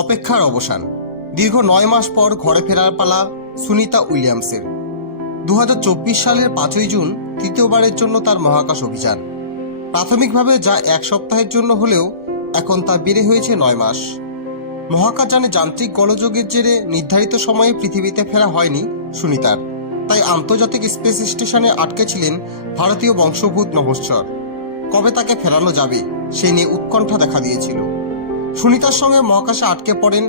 অপেক্ষার অবসান। দীর্ঘ নয় মাস পর ঘরে ফেরার পালা সুনিতা উইলিয়ামসের। দু হাজার চব্বিশ সালের পাঁচই জুন তৃতীয়বারের জন্য তার মহাকাশ অভিযান। প্রাথমিকভাবে যা এক সপ্তাহের জন্য হলেও এখন তা বেড়ে হয়েছে নয় মাস। মহাকাশযানে যান্ত্রিক গোলযোগের জেরে নির্ধারিত সময়ে পৃথিবীতে ফেরা হয়নি সুনিতার। তাই আন্তর্জাতিক স্পেস স্টেশনে আটকে ছিলেন ভারতীয় বংশোদ্ভূত নভশ্চর। কবে তাকে ফেরানো যাবে, সে নিয়ে উৎকণ্ঠা দেখা দিয়েছিল। সুনিতার সঙ্গে মহাকাশে আটকে পড়েন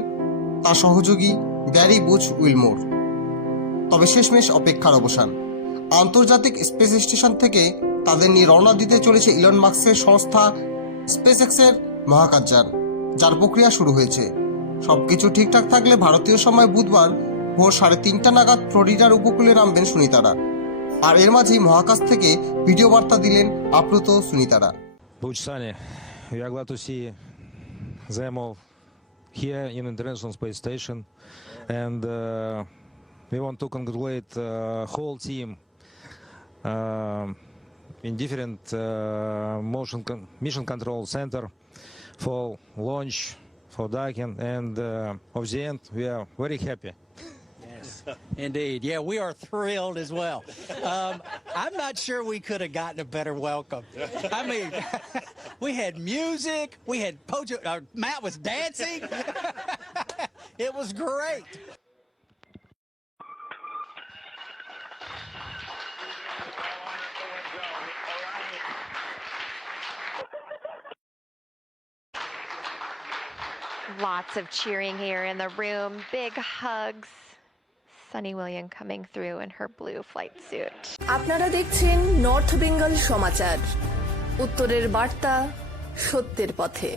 তার সহযোগী ব্যারি বুচ উইলমোর। তবে শেষমেশ অপেক্ষার অবসান। আন্তর্জাতিক স্পেস স্টেশন থেকে তাদের নিয়ে রওনা দিতে চলেছে ইলন মার্কসের সংস্থা স্পেস এক্সের মহাকাশযান, যার প্রক্রিয়া শুরু হয়েছে। সবকিছু ঠিকঠাক থাকলে ভারতীয় সময় বুধবার ভোর সাড়ে তিনটা নাগাদ ফ্লোরিডার উপকূলে নামবেন সুনিতারা। আর এর মাঝেই মহাকাশ থেকে ভিডিও বার্তা দিলেন আপ্লুত সুনিতারা। Them all here in International Space Station, and uh, we want to congratulate uh, whole team um in different uh, motion con- mission control center for launch, for docking, and uh, of the end we are very happy. Indeed. Yeah, we are thrilled as well. Um, I'm not sure we could have gotten a better welcome. I mean, we had music, we had Pojo, uh, Matt was dancing. it was great. Lots of cheering here in the room, big hugs. Sunny William coming through in her blue flight suit. আপনারা দেখছেন north Bengal সমাচার উত্তরের বার্তা সত্যের পথে